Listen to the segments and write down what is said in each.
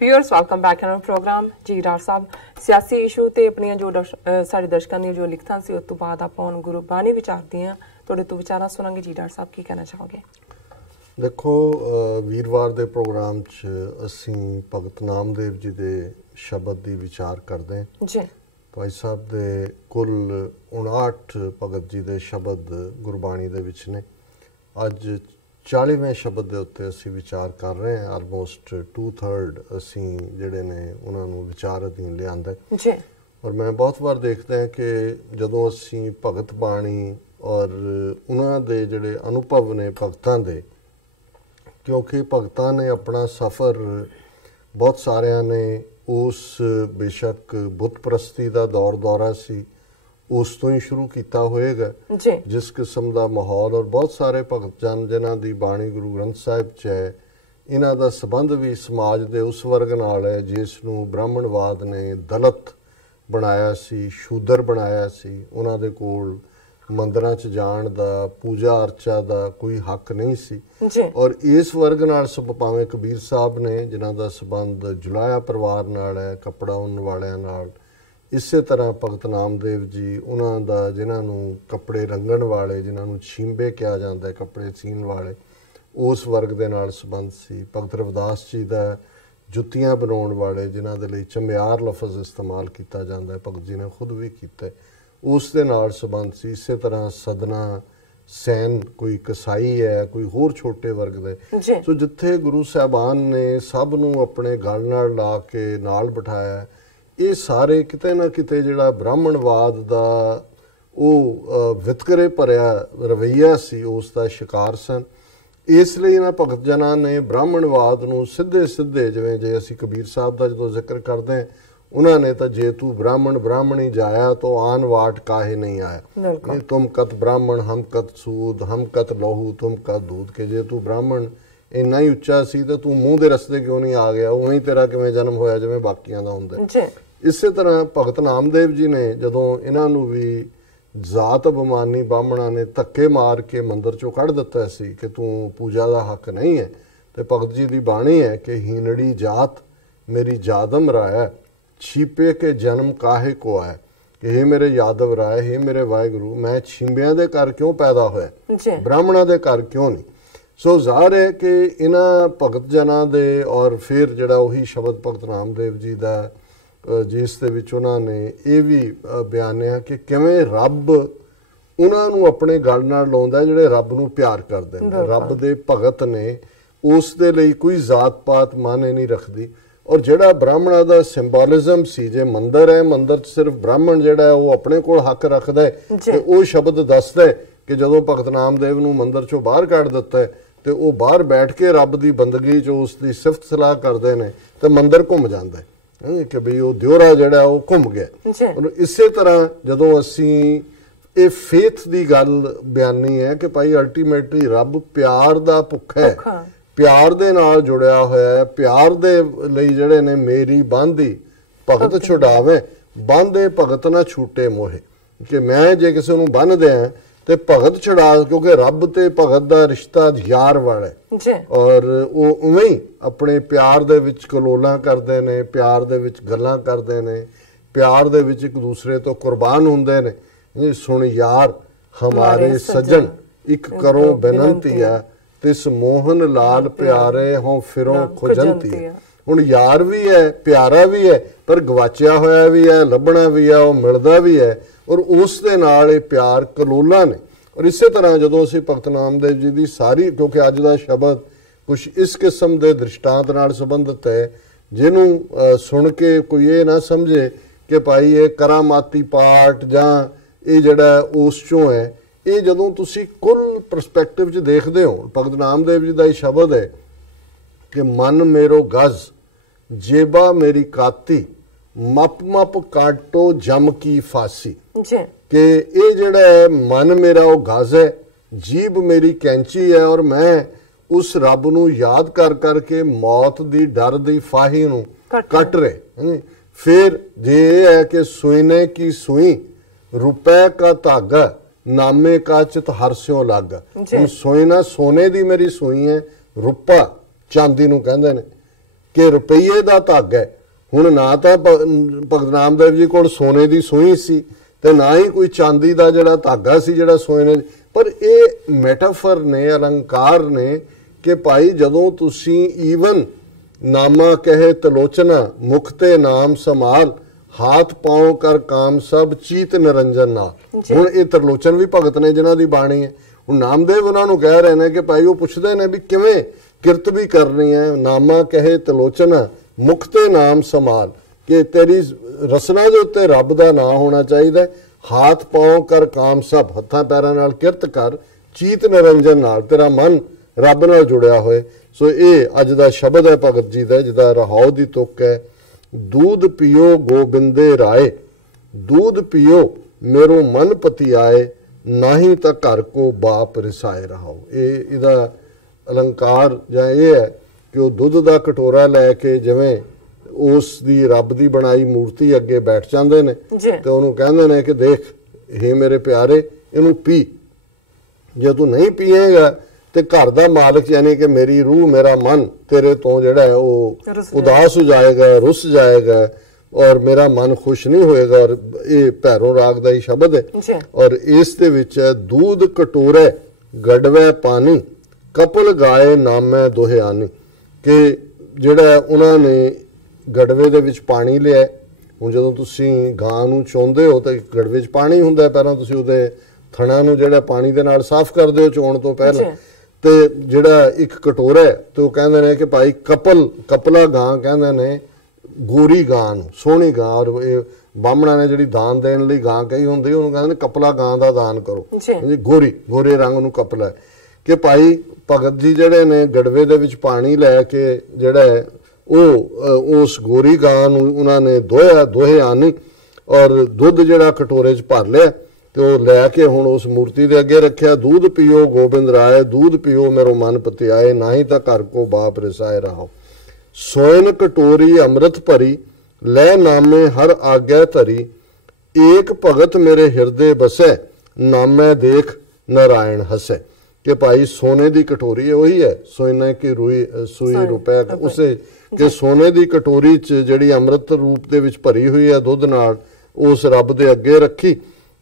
Viewers welcome back in program जी doctor साहब सियासी इशू ते अपनी जो साडे दर्शकों दी जो लिखतां सी उस तो बाद आपां हुण गुरबाणी विचारदे हां तुहाडे तो विचारां सुनांगे जी डॉक्टर साहब की कहना चाहोगे। देखो वीरवार दे प्रोग्राम च असीं भगत नामदेव जी दे शब्द दी विचार करदे हां जी। भाई साहब दे कुल 59 भगत जी दे शब्द गुरबाणी दे विच ने। अज 40वें शब्द के उत्ते असी विचार कर रहे हैं। आलमोस्ट 2/3 असी जिहड़े ने उन्होंने विचार अधीन लिआंदा है। और मैं बहुत बार देखते हैं कि जदों असी भगत बाणी और उन्होंने दे जिहड़े अनुभव ने भगतां दे, क्योंकि भगतां ने अपना सफ़र बहुत सारिਆਂ ने उस बेशक बुत परस्ती का दौर दौरा सी उस तो ही शुरू किया होएगा जिस किस्म का माहौल और बहुत सारे भगत जन जिन्हां दी बाणी गुरु ग्रंथ साहिब च है, इन्हां दा संबंध भी समाज दे उस वर्ग नाल है जिसनूं ब्राह्मणवाद ने दलित बनाया सी, शूदर बनाया सी। उन्हां दे कोल मंदिरां च जाण दा, पूजा अर्चा दा कोई हक नहीं सी। और इस वर्ग नाल भावें कबीर साहब ने जिन्हां दा संबंध जुलाया परिवार नाल है, कपड़ा उन्न वालियां नाल, इसे तरह भगत नामदेव जी उन्हां दा जिन्हां कपड़े रंगण वाले, जिन्हां छींबे कहा जाता है, कपड़े सीन वाले, उस वर्ग दे नाल संबंध सी। भगत रविदास जी दा जुत्तियां बनाउण वाले, जिन्हां दे लई चम्यार लफज इस्तेमाल किया जाता है, भगत जी ने खुद भी किया, उस दे नाल संबंध सी। इसे तरह सदना सैन कोई कसाई है, कोई होर छोटे वर्ग दे। सो जिथे गुरु साहबान ने सब नूं अपने गल नाल ला के नाल बिठाया, ये सारे किते ना किते जिहड़ा ब्राह्मणवाद दा वितकरे भरिया रवैया सी उसका शिकार सन। इसलिए इन्हां भगत जनां ने ब्राह्मणवाद नूं सीधे सीधे जिवें जे असीं कबीर साहब का जो जिक्र करते हैं, उन्होंने तो जे तू ब्राह्मण ब्राह्मणी जाया तो आन वाट काहे नहीं आया, तुम कत ब्राह्मण हम कत सूद, हम कत लहू तुम कत दूध, के जे तू ब्राह्मण इन्ना ही उच्चा सी तो तू मूँह दे रस्ते क्यों नहीं आ गया, उवें तेरा किवें जन्म होया जिवें बाकियां दा हुंदा। इसे तरह भगत नामदेव जी ने जदों इन्हां नूं भी जात अभिमानी ब्राह्मणों ने धक्के मार के मंदिर चों कढ़ दिता सी कि तू पूजा का हक नहीं है, तो भगत जी की बाणी है कि हीनड़ी जात मेरी जादम राय, छीपे के जन्म काहे को आए, कि हे मेरे यादव राय, हे मेरे वाहिगुरु, मैं छींबियां दे घर क्यों पैदा होया, ब्राह्मणों के घर क्यों नहीं। सो ज़ाहिर है कि इन्हां भगत जनां दे और फिर जिहड़ा उही शब्द भगत नामदेव जी का जिस दे विच उन्होंने ये भी बयानिया कि किवें रब उन्होंने अपने गल नाल लाउंदा जिहड़े रब नूं प्यार करदे ने, रब दे भगत ने, उस दे लई कोई जात पात माने नहीं रखदी। और जिहड़ा ब्राह्मणा दा सिंबोलिज्म सी, जे मंदिर है, मंदिर सिर्फ ब्राह्मण जिहड़ा है वो अपने कोल हक रखदा है ते वो शब्द दसदा है कि जदों भगत नामदेव नूं मंदिर चों बाहर कढ दिता है ते वो बाहर बैठ के रब दी बंदगी च उसकी सिफत सलाह करदे ने ते मंदिर घुम जांदा है कि बई वो दियोरा जिहड़ा वो घुम गया। और इसे तरह जदों असीं ये फेथ की गल बयानी है कि भाई अल्टीमेटली रब प्यार दा भुक्खा है, प्यार दे नाल जुड़िया होया है, प्यार दे लई जिहड़े ने मेरी बांधी भगत छुड़ावे, बांधे भगत ना छूटे मोहे, कि मैं जे किसी नूं बन दिया ते भगत छुड़ा, क्योंकि रब ते भगत दा रिश्ता यार वाला है। और वो उवें ही अपने प्यार दे विच कलोला करते ने, प्यार दे विच गल्लां करते ने, प्यार दे विच एक दूसरे तो कुर्बान हुंदे ने। सुन यार हमारे सज्जन एक करो बेनंती है, तिस मोहन लाल प्यारे हों फिरों खुजंती है। हुण यार भी है, प्यारा भी है, पर गवाचिया होया भी है, लभना भी है, वो मिलदा भी है, और उस दे नाल ये प्यार कलोला ने। और इसे तरह जदों असीं भगत नामदेव जी की सारी, क्योंकि अज का शब्द कुछ इस किस्म के दृष्टांत नाल संबंधित है जिन्हों सुन के कोई ये ना समझे कि भाई ये करामाती पाठ जां ये जिहड़ा उस चों है। ये जदों तुसीं कुल परसपैक्टिव च देखदे हो, भगत नामदेव जी का ये शब्द है कि मन मेरो गज जेबा मेरी काती, मप मप काटो जम की फांसी, कि ये जिहड़ा है मन मेरा वो गज है, जीभ मेरी कैंची है, और मैं उस रब नूं याद कर करके मौत दी डर दी फाही नूं कट रहे। फिर जे ये है कि सुईने की सुई रुपए का धागा, नामे का चित हरस्यों लागा। सुई ना सोने दी मेरी सुई है, रुपा चांदी नूं कहंदे ने ਕਿ ਰੁਪਈਏ ਦਾ ਧਾਗਾ ਹੈ। ਹੁਣ ਨਾ ਤਾਂ ਭਗਤ ਨਾਮਦੇਵ ਜੀ ਕੋਲ ਸੋਨੇ ਦੀ ਸੂਈ ਸੀ ਤੇ ਨਾ ਹੀ ਕੋਈ ਚਾਂਦੀ ਦਾ ਜਿਹੜਾ ਧਾਗਾ ਸੀ ਜਿਹੜਾ ਸੋਨੇ, ਪਰ ਇਹ ਮੈਟਾਫਰ ਨੇ, ਅਲੰਕਾਰ ਨੇ ਕਿ ਭਾਈ ਜਦੋਂ ਤੁਸੀਂ ਈਵਨ ਨਾਮਾ ਕਹੇ ਤਲੋਚਨਾ ਮੁਖ ਤੇ ਨਾਮ ਸੰਭਾਲ ਹਾਥ ਪਾਉ ਕਰ ਕਾਮ ਸਭ ਚੀਤ ਨਿਰੰਜਨ ਨਾਲ। ਹੁਣ ਇਹ ਤਰਲੋਚਨ ਵੀ ਭਗਤ ਨੇ ਜਿਨ੍ਹਾਂ ਦੀ ਬਾਣੀ ਹੈ। ਹੁਣ ਨਾਮਦੇਵ ਉਹਨਾਂ ਨੂੰ ਕਹਿ ਰਹੇ ਨੇ ਕਿ ਭਾਈ ਉਹ ਪੁੱਛਦੇ ਨੇ ਵੀ ਕਿਵੇਂ ਕਿਰਤ ਵੀ ਕਰਨੀ ਹੈ। ਨਾਮਾ ਕਹੇ ਤਲੋਚਨਾ ਮੁਖ ਤੇ ਨਾਮ ਸੰਭਾਲ, ਕਿ ਤੇਰੀ ਰਸਨਾ ਦੇ ਉੱਤੇ ਰੱਬ ਦਾ ਨਾਂ ਹੋਣਾ ਚਾਹੀਦਾ। ਹਾਥ ਪਾਉ ਕਰ ਕਾਮ ਸਭ, ਹੱਥਾਂ ਪੈਰਾਂ ਨਾਲ ਕਿਰਤ ਕਰ, ਚੀਤ ਨਿਰੰਜਨ ਨਾਲ, ਤੇਰਾ ਮਨ ਰੱਬ ਨਾਲ ਜੁੜਿਆ ਹੋਏ। ਸੋ ਇਹ ਅੱਜ ਦਾ ਸ਼ਬਦ ਹੈ ਭਗਤ ਜੀ ਦਾ, ਜਿਹਦਾ ਰਹਾਉ ਦੀ ਤੁਕ ਹੈ। दूध पियो गोबिंदे राय, दूध पियो मेरो मन पति आए, नाही ਤਾਂ ਘਰ ਕੋ ਬਾਪ ਰਿਸਾਏ ਰਹਾਓ। ਇਹ ਇਹਦਾ ਅਲੰਕਾਰ ਜਾਂ ਇਹ ਹੈ ਕਿ ਉਹ ਦੁੱਧ ਦਾ ਕਟੋਰਾ ਲੈ ਕੇ ਜਿਵੇਂ ਉਸ ਦੀ ਰੱਬ ਦੀ ਬਣਾਈ ਮੂਰਤੀ ਅੱਗੇ ਬੈਠ ਜਾਂਦੇ ਨੇ ਤੇ ਉਹਨੂੰ ਕਹਿੰਦੇ ਨੇ ਕਿ ਦੇਖ हे ਮੇਰੇ ਪਿਆਰੇ, ਇਹਨੂੰ ਪੀ। ਜੇ ਤੂੰ ਨਹੀਂ ਪੀਏਗਾ ਤੇ ਘਰ ਦਾ ਮਾਲਕ ਯਾਨੀ ਕਿ ਮੇਰੀ ਰੂਹ, ਮੇਰਾ ਮਨ ਤੇਰੇ ਤੋਂ ਜਿਹੜਾ ਹੈ ਉਹ ਉਦਾਸ ਹੋ ਜਾਏਗਾ, ਰੁੱਸ ਜਾਏਗਾ ਔਰ ਮੇਰਾ ਮਨ ਖੁਸ਼ ਨਹੀਂ ਹੋਏਗਾ। ਔਰ ਇਹ ਭੈਰੋਂ ਰਾਗ ਦਾ ਹੀ ਸ਼ਬਦ ਹੈ ਔਰ ਇਸ ਦੇ ਵਿੱਚ ਹੈ दूध कटोरे गड़वे पानी, कपल गाए नामै दोहियानी, ਕਿ ਜਿਹੜਾ ਉਹਨਾਂ ਨੇ ਗੜਵੇ ਦੇ ਵਿੱਚ ਪਾਣੀ ਲਿਆ। ਹੁਣ ਜਦੋਂ ਤੁਸੀਂ ਗਾਂ ਨੂੰ ਚੋਂਦੇ ਹੋ ਤਾਂ ਗੜਵੇ 'ਚ ਪਾਣੀ ਹੁੰਦਾ, ਪਹਿਲਾਂ ਤੁਸੀਂ ਉਹਦੇ ਥਣਾ ਨੂੰ ਜਿਹੜਾ ਪਾਣੀ ਦੇ ਨਾਲ ਸਾਫ਼ ਕਰਦੇ ਹੋ ਚੋਣ ਤੋਂ ਪਹਿਲਾਂ। ਤੇ ਜਿਹੜਾ ਇੱਕ ਕਟੋਰਾ ਤੇ ਉਹ ਕਹਿੰਦੇ ਨੇ ਕਿ ਭਾਈ ਕਪਲਾ ਗਾਂ ਕਹਿੰਦੇ ਨੇ ਗੋਰੀ ਗਾਂ ਨੂੰ, ਸੋਹਣੀ ਗਾਂ। ਔਰ ਇਹ ਬਾਹਮਣਾ ਨੇ ਜਿਹੜੀ ਦਾਨ ਦੇਣ ਲਈ ਗਾਂ ਕਹੀ ਹੁੰਦੀ ਉਹਨੂੰ ਕਹਿੰਦੇ ਨੇ ਕਪਲਾ ਗਾਂ ਦਾ ਦਾਨ ਕਰੋ, ਗੋਰੇ ਰੰਗ ਨੂੰ ਕਪਲਾ। ਕਿ ਭਾਈ ਭਗਤ ਜੀ ਜਿਹੜੇ ਨੇ ਗੜਵੇ ਦੇ ਵਿੱਚ ਪਾਣੀ ਲੈ ਕੇ ਜਿਹੜਾ ਉਹ ਉਸ ਗੋਰੀ ਗਾਂ ਨੂੰ ਉਹਨਾਂ ਨੇ ਦੋਹੇ ਆਨੀ ਔਰ ਦੁੱਧ ਜਿਹੜਾ ਕਟੋਰੇ 'ਚ ਭਰ ਲਿਆ ਤੇ ਉਹ ਲੈ ਕੇ ਹੁਣ ਉਸ ਮੂਰਤੀ ਦੇ ਅੱਗੇ ਰੱਖਿਆ। दूध पियो गोबिंद राय, दूध पियो मेरो मन पति आए, नाही ਤਾਂ ਘਰ ਕੋ ਬਾਪ ਰਿਸਾਏ ਰਹਾਓ। सोयन कटोरी अमृत भरी, ਲੈ ਨਾਮੇ ਹਰ ਆਗਿਆ ਧਰੀ, ਏਕ ਭਗਤ ਮੇਰੇ ਹਿਰਦੇ ਬਸੈ, ਨਾਮੈ ਦੇਖ ਨਾਰਾਇਣ ਹਸੈ। ਕਿ ਭਾਈ ਸੋਨੇ ਦੀ ਕਟੋਰੀ ਉਹੀ ਹੈ, ਸੋਨੇ ਕੀ ਸੂਈ ਰੁਪਏ ਉਸੇ, ਕਿ ਸੋਨੇ ਦੀ ਕਟੋਰੀ 'ਚ ਜਿਹੜੀ ਅੰਮ੍ਰਿਤ ਰੂਪ ਦੇ ਵਿੱਚ ਭਰੀ ਹੋਈ ਹੈ ਦੁੱਧ ਨਾਲ, ਉਸ ਰੱਬ ਦੇ ਅੱਗੇ ਰੱਖੀ।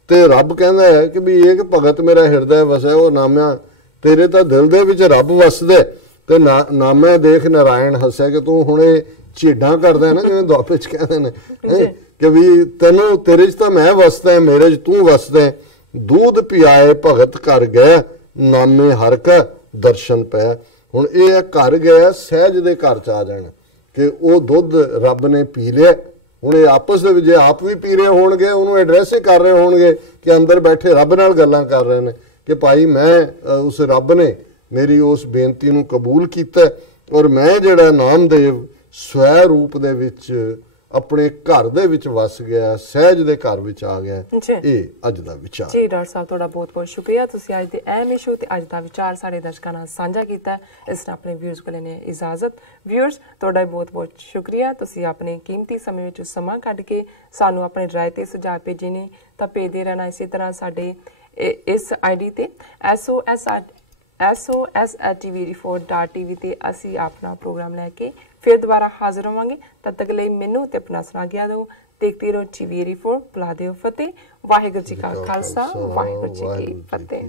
ਤੇ ਰੱਬ ਕਹਿੰਦਾ ਹੈ ਕਿ ਵੀ ਇੱਕ ਭਗਤ ਮੇਰਾ ਹਿਰਦਾ ਵਸਿਆ, ਉਹ ਨਾਮਿਆ ਤੇਰੇ ਤਾਂ ਦਿਲ ਦੇ ਵਿੱਚ ਰੱਬ ਵਸਦਾ ਤੇ ਨਾਮੇ ਦੇਖ ਨਾਰਾਇਣ ਹੱਸਿਆ। ਕਿ ਤੂੰ ਹੁਣੇ ਝੇਡਾਂ ਕਰਦਾ ਨਾ ਜਿਵੇਂ ਦੁਆਪੇ 'ਚ ਕਹਿੰਦੇ ਨੇ ਕਿ ਵੀ ਤੈਨੂੰ ਤੇਰੇ 'ਚ ਤਾਂ ਮੈਂ ਵਸਦਾ, ਮੇਰੇ 'ਚ ਤੂੰ ਵਸਦਾ। दूध ਪਿਆਏ ਭਗਤ ਕਰ ਗਏ, ਨਾਮੇ ਹਰ ਕਾ ਦਰਸ਼ਨ ਪੈ। ਹੁਣ ਇਹ ਘਰ ਗਿਆ, ਸਹਿਜ ਦੇ ਘਰ 'ਚ ਆ ਜਾਣਾ ਕਿ ਉਹ ਦੁੱਧ ਰੱਬ ਨੇ ਪੀ ਲਿਆ। ਹੁਣ ਇਹ ਆਪਸ ਦੇ ਵਿੱਚ ਆਪ ਵੀ ਪੀ ਰਹੇ ਹੋਣਗੇ, ਉਹਨੂੰ ਐਡਰੈਸ ਹੀ ਕਰ ਰਹੇ ਹੋਣਗੇ ਕਿ ਅੰਦਰ ਬੈਠੇ ਰੱਬ ਨਾਲ ਗੱਲਾਂ ਕਰ ਰਹੇ ਨੇ ਕਿ ਭਾਈ ਮੈਂ ਉਸ ਰੱਬ ਨੇ ਮੇਰੀ ਉਸ ਬੇਨਤੀ ਨੂੰ ਕਬੂਲ ਕੀਤਾ ਔਰ ਮੈਂ ਜਿਹੜਾ ਨਾਮਦੇਵ ਸਵੈ ਰੂਪ ਦੇ ਵਿੱਚ ਆਪਣੇ ਘਰ ਦੇ ਵਿੱਚ ਵਸ ਗਿਆ, ਸਹਿਜ ਦੇ ਘਰ ਵਿੱਚ ਆ ਗਿਆ। ਇਹ ਅੱਜ ਦਾ ਵਿਚਾਰ ਜੀ। ਡਾਕਟਰ ਸਾਹਿਬ ਤੁਹਾਡਾ ਬਹੁਤ ਬਹੁਤ ਸ਼ੁਕਰੀਆ, ਤੁਸੀਂ ਅੱਜ ਦੇ ਅਹਿਮ ਇਸ਼ੂ ਤੇ ਅੱਜ ਦਾ ਵਿਚਾਰ ਸਾਡੇ ਦਰਸ਼ਕਾਂ ਨਾਲ ਸਾਂਝਾ ਕੀਤਾ। ਇਸ ਨਾਲ ਆਪਣੇ ਵਿਊਅਰਸ ਕੋਲ ਨੇ ਇਜਾਜ਼ਤ। ਵਿਊਅਰਸ ਤੁਹਾਡਾ ਬਹੁਤ ਬਹੁਤ ਸ਼ੁਕਰੀਆ, ਤੁਸੀਂ ਆਪਣੇ ਕੀਮਤੀ ਸਮੇਂ ਵਿੱਚ ਸਮਾਂ ਕੱਢ ਕੇ ਸਾਨੂੰ ਆਪਣੇ ਰਾਏ ਤੇ ਸੁਝਾਅ ਭੇਜੇ ਨੇ। ਤਾਂ ਭੇਜਦੇ ਰਹਿਣਾ ਇਸੇ ਤਰ੍ਹਾਂ ਸਾਡੇ ਇਸ ਆਈਡੀ ਤੇ sos@tvreport.tv ਤੇ ਅਸੀਂ ਆਪਣਾ ਪ੍ਰੋਗਰਾਮ ਲੈ ਕੇ ਫਿਰ ਦੁਬਾਰਾ ਹਾਜ਼ਰ ਹੋਵਾਂਗੇ। ਤਦ ਤੱਕ ਲਈ ਮੈਨੂੰ ਤੇ ਆਪਣਾ ਸੁਣਾ ਗਿਆ ਦਿਓ। ਦੇਖਦੇ ਰਹੋ ਟੀਵੀ ਰਿਪੋਰਟ। ਬੁਲਾ ਦਿਓ ਫਤਿਹ। ਵਾਹਿਗੁਰੂ ਜੀ ਕਾ ਖਾਲਸਾ, ਵਾਹਿਗੁਰੂ ਜੀ ਕੀ ਫਤਿਹ।